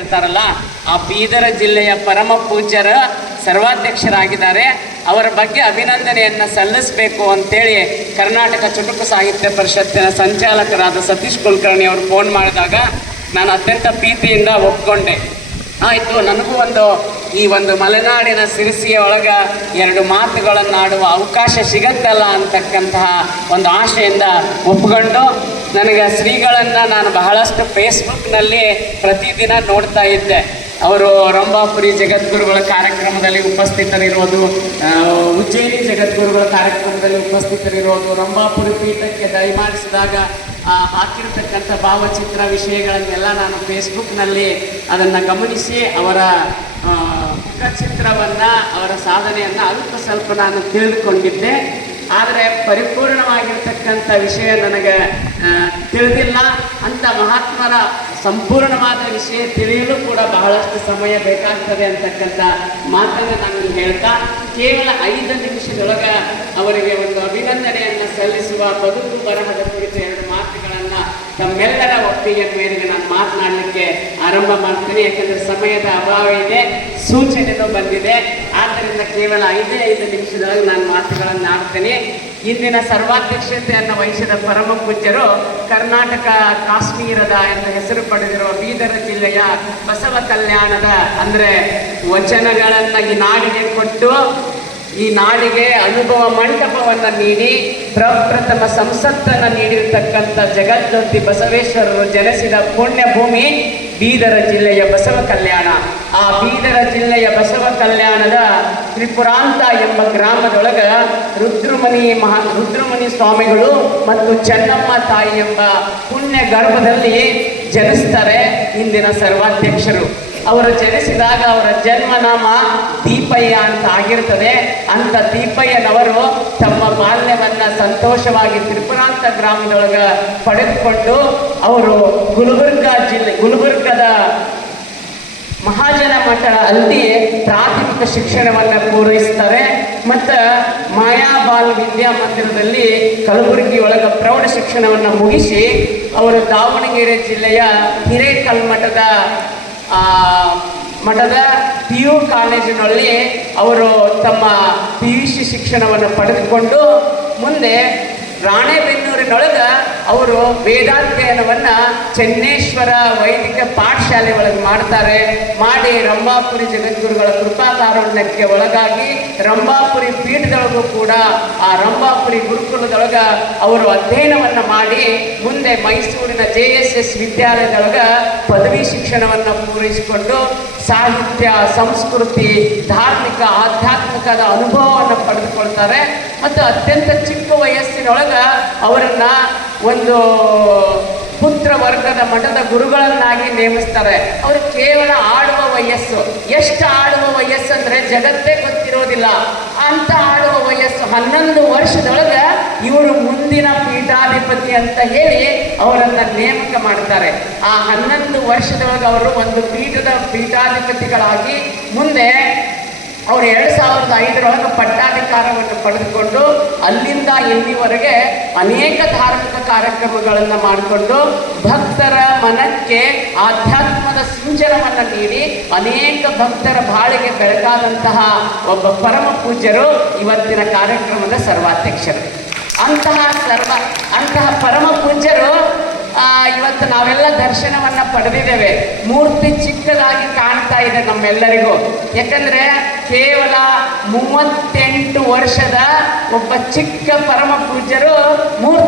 ಹೇಳ್ತಾರಲ್ಲ ಆ ಬೀದರ ಜಿಲ್ಲೆಯ ಪರಮ ಪೂಜ್ಯರ ಸರ್ವಾಧ್ಯಕ್ಷರಾಗಿದ್ದಾರೆ. ಅವರ ಬಗ್ಗೆ ಅಭಿನಂದನೆಯನ್ನು ಸಲ್ಲಿಸಬೇಕು ಅಂತೇಳಿ ಕರ್ನಾಟಕ ಚುಟುಕು ಸಾಹಿತ್ಯ ಪರಿಷತ್ತಿನ ಸಂಚಾಲಕರಾದ ಸತೀಶ್ ಕುಲಕರ್ಣಿ ಅವರು ಫೋನ್ ಮಾಡಿದಾಗ ನಾನು ಅತ್ಯಂತ ಪ್ರೀತಿಯಿಂದ ಒಪ್ಕೊಂಡೆ. ಆಯಿತು, ನನಗೂ ಒಂದು, ಈ ಒಂದು ಮಲೆನಾಡಿನ ಸಿರಿಸಿಯ ಒಳಗೆ ಎರಡು ಮಾತುಗಳನ್ನಾಡುವ ಅವಕಾಶ ಸಿಗತ್ತಲ್ಲ ಅಂತಕ್ಕಂತಹ ಒಂದು ಆಶೆಯಿಂದ ಒಪ್ಕೊಂಡು ನನಗೆ ಶ್ರೀಗಳನ್ನು ನಾನು ಬಹಳಷ್ಟು ಫೇಸ್ಬುಕ್ನಲ್ಲಿ ಪ್ರತಿದಿನ ನೋಡ್ತಾ ಇದ್ದೆ. ಅವರು ರಂಭಾಪುರಿ ಜಗದ್ಗುರುಗಳ ಕಾರ್ಯಕ್ರಮದಲ್ಲಿ ಉಪಸ್ಥಿತರಿರೋದು ಉಜ್ಜಯಿನಿ ಜಗದ್ಗುರುಗಳ ಕಾರ್ಯಕ್ರಮದಲ್ಲಿ ಉಪಸ್ಥಿತರಿರೋದು ರಂಭಾಪುರಿ ಪೀಠಕ್ಕೆ ದಯಮಾಡಿಸಿದಾಗ ಹಾಕಿರ್ತಕ್ಕಂಥ ಭಾವಚಿತ್ರ ವಿಷಯಗಳನ್ನೆಲ್ಲ ನಾನು ಫೇಸ್ಬುಕ್ನಲ್ಲಿ ಅದನ್ನು ಗಮನಿಸಿ ಅವರ ಚಿತ್ರವನ್ನು ಮುಖಚಿತ್ರವನ್ನು, ಅವರ ಸಾಧನೆಯನ್ನು ಅಲ್ಪ ಸ್ವಲ್ಪ ನಾನು ತಿಳಿದುಕೊಂಡಿದ್ದೆ. ಆದರೆ ಪರಿಪೂರ್ಣವಾಗಿರ್ತಕ್ಕಂಥ ವಿಷಯ ನನಗೆ ತಿಳಿದಿಲ್ಲ. ಅಂತ ಮಹಾತ್ಮರ ಸಂಪೂರ್ಣವಾದ ವಿಷಯ ತಿಳಿಯಲು ಕೂಡ ಬಹಳಷ್ಟು ಸಮಯ ಬೇಕಾಗ್ತದೆ ಅಂತಕ್ಕಂಥ ಮಾತನ್ನು ನಾನು ಹೇಳ್ತಾ, ಕೇವಲ ಐದು ನಿಮಿಷದೊಳಗೆ ಅವರಿಗೆ ಒಂದು ಅಭಿನಂದನೆಯನ್ನು ಸಲ್ಲಿಸುವ ಬದುಕು ಬರಹದ ಕುರಿತು ತಮ್ಮೆಲ್ಲರ ಒಪ್ಪಿಗೆ ಮೇರೆಗೆ ನಾನು ಮಾತನಾಡಲಿಕ್ಕೆ ಆರಂಭ ಮಾಡ್ತೀನಿ, ಯಾಕಂದರೆ ಸಮಯದ ಅಭಾವ ಇದೆ, ಸೂಚನೆನೂ ಬಂದಿದೆ. ಆದ್ದರಿಂದ ಕೇವಲ ಐದೇ, ಐದು ನಿಮಿಷದೊಳಗೆ ನಾನು ಮಾತುಗಳನ್ನು ಆಡ್ತೀನಿ. ಇಂದಿನ ಸರ್ವಾಧ್ಯಕ್ಷತೆಯನ್ನು ವಹಿಸಿದ ಪರಮ ಪೂಜ್ಯರು ಕರ್ನಾಟಕ ಕಾಶ್ಮೀರದ ಎಂದು ಹೆಸರು ಪಡೆದಿರುವ ಬೀದರ ಜಿಲ್ಲೆಯ ಬಸವ ಕಲ್ಯಾಣದ, ಅಂದರೆ ವಚನಗಳನ್ನು ಈ ನಾಡಿಗೆ ಕೊಟ್ಟು ಈ ನಾಡಿಗೆ ಅನುಭವ ಮಂಟಪವನ್ನು ನೀಡಿ, ಪ್ರಪ್ರಥಮ ಸಂಸತ್ತನ್ನು ನೀಡಿರ್ತಕ್ಕಂಥ ಜಗಜ್ಯೋತಿ ಬಸವೇಶ್ವರರು ಜನಿಸಿದ ಪುಣ್ಯ ಭೂಮಿ ಬೀದರ ಜಿಲ್ಲೆಯ ಬಸವ ಕಲ್ಯಾಣ. ಆ ಬೀದರ ಜಿಲ್ಲೆಯ ಬಸವ ಕಲ್ಯಾಣದ ತ್ರಿಪುರಾಂತ ಎಂಬ ಗ್ರಾಮದೊಳಗ ರುದ್ರಮುನಿ ಮಹಾ ರುದ್ರಮುನಿ ಸ್ವಾಮಿಗಳು ಮತ್ತು ಚೆನ್ನಮ್ಮ ತಾಯಿ ಎಂಬ ಪುಣ್ಯ ಗರ್ಭದಲ್ಲಿ ಜನಿಸ್ತಾರೆ ಇಂದಿನ ಸರ್ವಾಧ್ಯಕ್ಷರು. ಅವರು ಜನಿಸಿದಾಗ ಅವರ ಜನ್ಮನಾಮ ದೀಪಯ್ಯ ಅಂತ ಆಗಿರ್ತದೆ. ಅಂತ ದೀಪಯ್ಯನವರು ತಮ್ಮ ಬಾಲ್ಯವನ್ನ ಸಂತೋಷವಾಗಿ ತ್ರಿಪುರಾಂತ ಗ್ರಾಮದೊಳಗ ಪಡೆದುಕೊಂಡು ಅವರು ಗುಲ್ಬರ್ಗ ಜಿಲ್ಲೆ, ಗುಲ್ಬರ್ಗದ ಮಹಾಜನ ಮಠ ಅಲ್ಲಿ ಪ್ರಾಥಮಿಕ ಶಿಕ್ಷಣವನ್ನು ಪೂರೈಸ್ತಾರೆ. ಮತ್ತು ಮಾಯಾಬಾಲ್ ವಿದ್ಯಾಮಂದಿರದಲ್ಲಿ ಕಲಬುರಗಿ ಒಳಗ ಪ್ರೌಢ ಶಿಕ್ಷಣವನ್ನು ಮುಗಿಸಿ ಅವರು ದಾವಣಗೆರೆ ಜಿಲ್ಲೆಯ ಹಿರೇಕಲ್ಮಠದ ಮಠದ ಪಿ ಯು ಕಾಲೇಜಿನಲ್ಲಿ ಅವರು ತಮ್ಮ ಪಿ ಯು ಸಿ ಶಿಕ್ಷಣವನ್ನು ಪಡೆದುಕೊಂಡು ಮುಂದೆ ರಾಣೆಬೆನ್ನೂರಿನೊಳಗ ಅವರು ವೇದಾಧ್ಯಯನವನ್ನ ಚೆನ್ನೇಶ್ವರ ವೈದಿಕ ಪಾಠಶಾಲೆ ಒಳಗೆ ಮಾಡ್ತಾರೆ. ಮಾಡಿ ರಂಭಾಪುರಿ ಜಗದ್ಗುರುಗಳ ಕೃಪಾಕಾರುಣ್ಯಕ್ಕೆ ಒಳಗಾಗಿ ರಂಭಾಪುರಿ ಪೀಠದೊಳಗೂ ಕೂಡ ಆ ರಂಭಾಪುರಿ ಗುರುಕುಲದೊಳಗ ಅವರು ಅಧ್ಯಯನವನ್ನು ಮಾಡಿ ಮುಂದೆ ಮೈಸೂರಿನ ಜೆ ಎಸ್ ಎಸ್ ವಿದ್ಯಾಲಯದೊಳಗ ಪದವಿ ಶಿಕ್ಷಣವನ್ನು ಪೂರೈಸಿಕೊಂಡು ಸಾಹಿತ್ಯ, ಸಂಸ್ಕೃತಿ, ಧಾರ್ಮಿಕ, ಆಧ್ಯಾತ್ಮಿಕದ ಅನುಭವವನ್ನು ಪಡೆದುಕೊಳ್ತಾರೆ. ಮತ್ತು ಅತ್ಯಂತ ಚಿಕ್ಕ ವಯಸ್ಸಿನೊಳಗ ಅವರನ್ನ ಒಂದು ಪುತ್ರ ವರ್ಗದ ಮಠದ ಗುರುಗಳನ್ನಾಗಿ ನೇಮಿಸ್ತಾರೆ. ಅವರು ಕೇವಲ ಆಡುವ ವಯಸ್ಸು. ಎಷ್ಟು ಆಡುವ ವಯಸ್ಸು ಅಂದ್ರೆ ಜಗತ್ತೇ ಗೊತ್ತಿರೋದಿಲ್ಲ. ಅಂತ ಆಡುವ ವಯಸ್ಸು. ಹನ್ನೊಂದು ವರ್ಷದೊಳಗ ಇವರು ಮುಂದಿನ ಪೀಠಾಧಿಪತಿ ಅಂತ ಹೇಳಿ ಅವರನ್ನ ನೇಮಕ ಮಾಡ್ತಾರೆ. ಆ ಹನ್ನೊಂದು ವರ್ಷದೊಳಗೆ ಅವರು ಒಂದು ಪೀಠದ ಪೀಠಾಧಿಪತಿಗಳಾಗಿ ಮುಂದೆ ಅವರು ಎರಡು ಸಾವಿರದ ಐದರೊಳಗೆ ಪಟ್ಟಾಧಿಕಾರವನ್ನು ಪಡೆದುಕೊಂಡು ಅಲ್ಲಿಂದ ಇಲ್ಲಿವರೆಗೆ ಅನೇಕ ಧಾರ್ಮಿಕ ಕಾರ್ಯಕ್ರಮಗಳನ್ನು ಮಾಡಿಕೊಂಡು ಭಕ್ತರ ಮನಕ್ಕೆ ಆಧ್ಯಾತ್ಮದ ಸಿಂಚನವನ್ನು ನೀಡಿ ಅನೇಕ ಭಕ್ತರ ಬಾಳಿಗೆ ಬೆಳಕಾದಂತಹ ಒಬ್ಬ ಪರಮ ಪೂಜ್ಯರು ಇವತ್ತಿನ ಕಾರ್ಯಕ್ರಮದ ಸರ್ವಾಧ್ಯಕ್ಷರು. ಅಂತಹ ಸರ್ವ, ಅಂತಹ ಪರಮ ಪೂಜ್ಯರು ಇವತ್ತು ನಾವೆಲ್ಲ ದರ್ಶನವನ್ನ ಪಡೆದಿದ್ದೇವೆ. ಮೂರ್ತಿ ಚಿಕ್ಕದಾಗಿ ಕಾಣ್ತಾ ಇದೆ ನಮ್ಮೆಲ್ಲರಿಗೂ. ಯಾಕಂದ್ರೆ ಕೇವಲ ಮೂವತ್ತೆಂಟು ವರ್ಷದ ಒಬ್ಬ ಚಿಕ್ಕ ಪರಮ ಪೂಜ್ಯರು ಮೂರ್ತಿ